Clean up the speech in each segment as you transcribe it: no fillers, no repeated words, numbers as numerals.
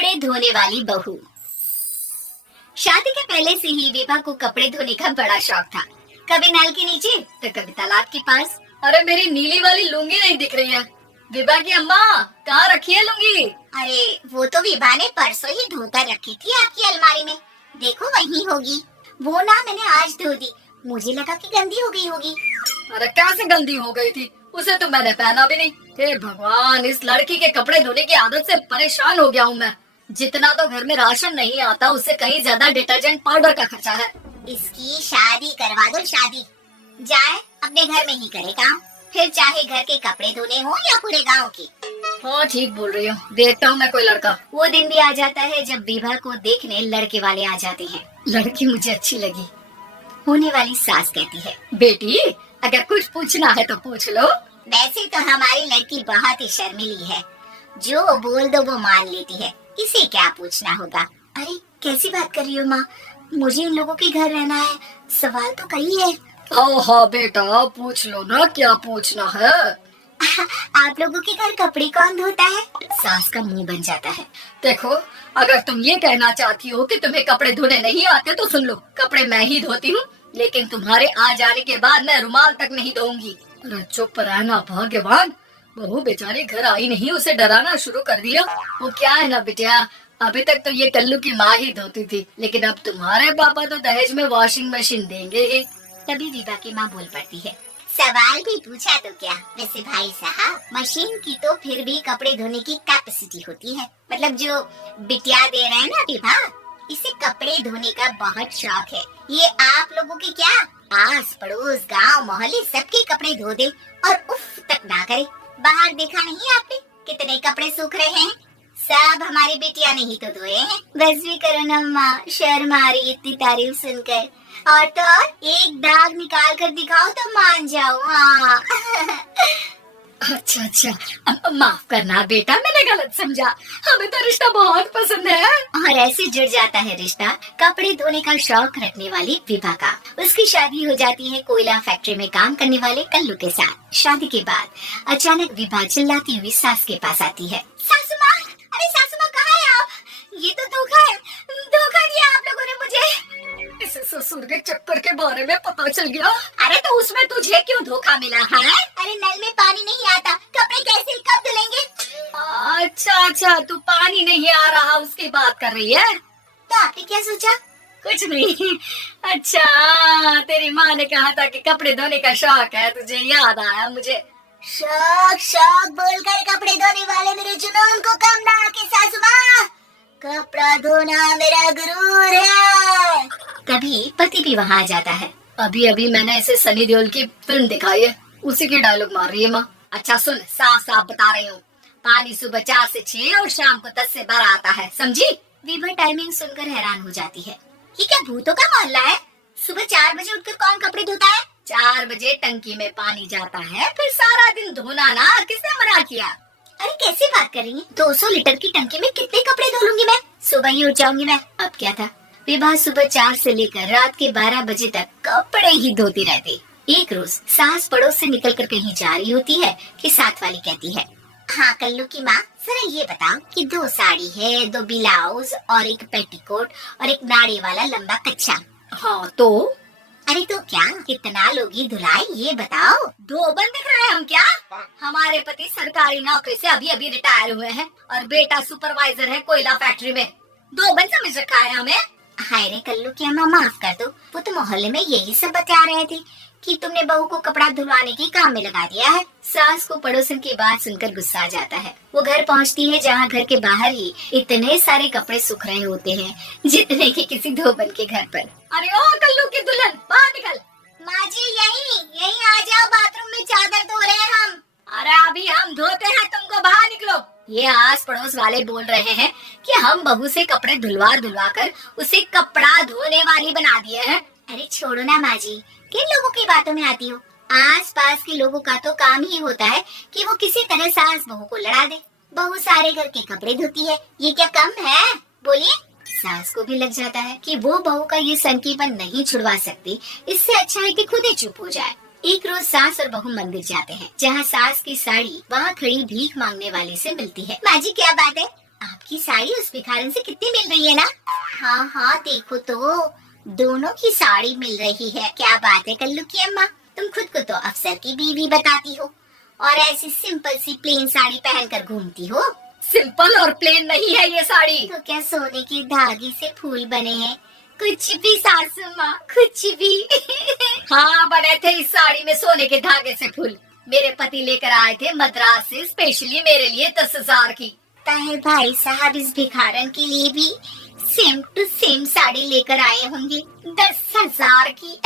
कपड़े धोने वाली बहू। शादी के पहले से ही विभा को कपड़े धोने का बड़ा शौक था। कभी नल के नीचे तो कभी तालाब के पास। अरे मेरी नीली वाली लुंगी नहीं दिख रही है। विभा की अम्मा कहाँ रखी है लुंगी? अरे वो तो विभा ने परसों ही धोकर रखी थी आपकी अलमारी में। देखो वहीं होगी। वो ना मैंने आज धो दी, मुझे लगा कि गंदी हो गई होगी। अरे कैसे गंदी हो गई थी? उसे तो मैंने पहना भी नहीं। हे भगवान, इस लड़की के कपड़े धोने की आदत से परेशान हो गया हूँ मैं। जितना तो घर में राशन नहीं आता उससे कहीं ज्यादा डिटर्जेंट पाउडर का खर्चा है। इसकी शादी करवा दो, शादी जाए अपने घर में ही करे काम, फिर चाहे घर के कपड़े धोने हो या पूरे गांव के। हाँ ठीक बोल रही हूँ, देखता हूँ मैं कोई लड़का। वो दिन भी आ जाता है जब विभा को देखने लड़के वाले आ जाते हैं। लड़की मुझे अच्छी लगी। होने वाली सास कहती है, बेटी अगर कुछ पूछना है तो पूछ लो। वैसे तो हमारी लड़की बहुत ही शर्मीली है, जो बोल दो वो मान लेती है, इसे क्या पूछना होगा। अरे कैसी बात कर रही हो माँ, मुझे इन लोगों के घर रहना है, सवाल तो कई है। हाँ बेटा पूछ लो ना, क्या पूछना है। आप लोगों के घर कपड़े कौन धोता है? सास का मुंह बन जाता है। देखो अगर तुम ये कहना चाहती हो कि तुम्हें कपड़े धोने नहीं आते तो सुन लो, कपड़े मैं ही धोती हूँ, लेकिन तुम्हारे आ जाने के बाद मैं रुमाल तक नहीं धोऊंगी। अरे चुप रहना भाग्यवान, बहू बेचारी घर आई नहीं, उसे डराना शुरू कर दिया। वो क्या है ना बिटिया, अभी तक तो ये कल्लू की माँ ही धोती थी, लेकिन अब तुम्हारे पापा तो दहेज में वॉशिंग मशीन देंगे ही। तभी विभा की माँ बोल पड़ती है, सवाल भी पूछा तो क्या। वैसे भाई साहब, मशीन की तो फिर भी कपड़े धोने की कैपेसिटी होती है। मतलब जो बिटिया दे रहे हैं ना विभा, इसे कपड़े धोने का बहुत शौक है। ये आप लोगों के क्या आस पड़ोस गांव मोहल्ले सबके कपड़े धो दे और उफ तक ना करे। बाहर देखा नहीं आपने कितने कपड़े सूख रहे हैं? सब हमारी बेटियां ने ही तो धोए हैं। बस भी करो ना माँ, शर्म आ रही इतनी तारीफ सुनकर। और तो और एक दाग निकाल कर दिखाओ तो मान जाओ। हाँ। अच्छा माफ करना बेटा, मैंने गलत समझा। हमें तो रिश्ता बहुत पसंद है। और ऐसे जुड़ जाता है रिश्ता कपड़े धोने का शौक रखने वाली विभा का। उसकी शादी हो जाती है कोयला फैक्ट्री में काम करने वाले कल्लू के साथ। शादी के बाद अचानक विभा चिल्लाती हुई सास के पास आती है, सासू माँ, अरे सासू माँ कहाँ है आप? ये तो धोखा है, धोखा दिया आप लोगों ने मुझे। इसे ससुर के चक्कर के बारे में पता चल गया। अरे तो उसमें तुझे क्यों धोखा मिला है? अरे नल में पानी नहीं आता, कपड़े कैसे कब धुलेंगे? अच्छा तू पानी नहीं आ रहा उसकी बात कर रही है। तो आपने क्या सोचा? कुछ नहीं। अच्छा तेरी माँ ने कहा था कि कपड़े धोने का शौक है, तुझे याद आया मुझे। शौक बोलकर कपड़े धोने वाले मेरे जुनून को कम ना आके सासू माँ, कपड़ा धोना मेरा गुरूर है। तभी पति भी वहाँ आ जाता है। अभी मैंने इसे सनी देओल की फिल्म दिखाई है, उसी की डायलॉग मार रही है माँ। अच्छा सुन, साफ साफ बता रही हूँ, पानी सुबह 4 से 6 और शाम को 10 से 12 आता है, समझी? विभा टाइमिंग सुनकर हैरान हो जाती है। ये क्या भूतों का मोहल्ला है? सुबह 4 बजे उठकर कौन कपड़े धोता है? 4 बजे टंकी में पानी जाता है, फिर सारा दिन धोना ना, किसने मना किया? अरे कैसी बात कर रही है? 200 लीटर की टंकी में कितने कपड़े धो लूंगी मैं? सुबह ही उठ जाऊंगी मैं। अब क्या था, विभा सुबह 4 से लेकर रात के 12 बजे तक कपड़े ही धोती रहती। एक रोज सास पड़ोस से निकलकर कहीं जा रही होती है कि साथ वाली कहती है, हाँ कल्लू की माँ, जरा ये बताओ कि 2 साड़ी है, 2 ब्लाउज और एक पेटीकोट और एक नाड़े वाला लंबा कच्छा। हाँ तो? अरे तो क्या, कितना लोगी धुलाई ये बताओ। 2 बन दिख रहे हैं हम क्या? हमारे पति सरकारी नौकरी से अभी रिटायर हुए हैं और बेटा सुपरवाइजर है कोयला फैक्ट्री में। 2 बन समझ रखा है हमें? हाय रे कल्लू की अम्मा, माफ कर दो, वो तो मोहल्ले में यही सब बता रहे थे कि तुमने बहू को कपड़ा धुलवाने के काम में लगा दिया है। सास को पड़ोसन की बात सुनकर गुस्सा आ जाता है। वो घर पहुंचती है जहां घर के बाहर ही इतने सारे कपड़े सूख रहे होते हैं जितने कि किसी धोबन के घर पर। अरे ओ कल्लू की दुल्हन, बाहर निकल। माँ जी यही आ जाओ, बाथरूम में चादर धो रहे हैं हम। अरे अभी हम धोते हैं, तुमको बाहर निकलो। ये आस पड़ोस वाले बोल रहे हैं कि हम बहू से कपड़े धुलवा कर उसे कपड़ा धोने वाली बना दिए हैं। अरे छोड़ो ना माँ जी, किन लोगों की बातों में आती हो? आस पास के लोगों का तो काम ही होता है कि वो किसी तरह सास बहू को लड़ा दे। बहू सारे घर के कपड़े धोती है, ये क्या कम है? बोलिए। सास को भी लग जाता है कि वो बहू का ये सनकीपन नहीं छुड़वा सकती, इससे अच्छा है कि खुद ही चुप हो जाए। एक रोज सास और बहू मंदिर जाते हैं, जहाँ सास की साड़ी वहाँ खड़ी भीख मांगने वाली से मिलती है। माँ जी क्या बात है, आपकी साड़ी उस भिखारन से कितनी मिल रही है ना? हाँ हाँ, देखो तो दोनों की साड़ी मिल रही है। क्या बात है कल्लू की अम्मा, तुम खुद को तो अफसर की बीवी बताती हो और ऐसी सिंपल सी प्लेन साड़ी पहनकर घूमती हो। सिंपल और प्लेन नहीं है ये साड़ी। तो क्या सोने के धागे से फूल बने हैं? कुछ भी सासू माँ, कुछ भी। हाँ, बने थे इस साड़ी में सोने के धागे से फूल। मेरे पति लेकर आए थे मद्रास से स्पेशली मेरे लिए 10,000 की। ताहे भाई साहब इस भिखारन के लिए भी सेम टू सेम साड़ी लेकर आए होंगे 10,000 की।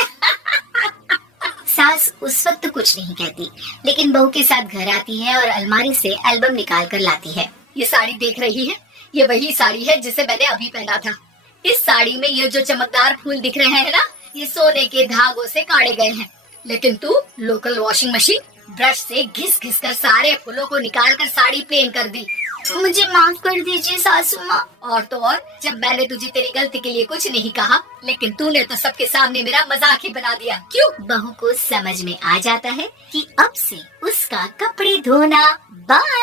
सास उस वक्त तो कुछ नहीं कहती, लेकिन बहू के साथ घर आती है और अलमारी से एल्बम निकाल कर लाती है। ये साड़ी देख रही है, ये वही साड़ी है जिसे मैंने अभी पहना था। इस साड़ी में ये जो चमकदार फूल दिख रहे हैं ना, ये सोने के धागों से काटे गए हैं। लेकिन तू लोकल वॉशिंग मशीन ब्रश से घिस घिस कर सारे फूलों को निकाल कर साड़ी प्लेन कर दी। मुझे माफ कर दीजिए सासू माँ। और तो और, जब मैंने तुझे तेरी गलती के लिए कुछ नहीं कहा, लेकिन तूने तो सबके सामने मेरा मजाक ही बना दिया। क्यों? बहू को समझ में आ जाता है कि अब से उसका कपड़े धोना बंद।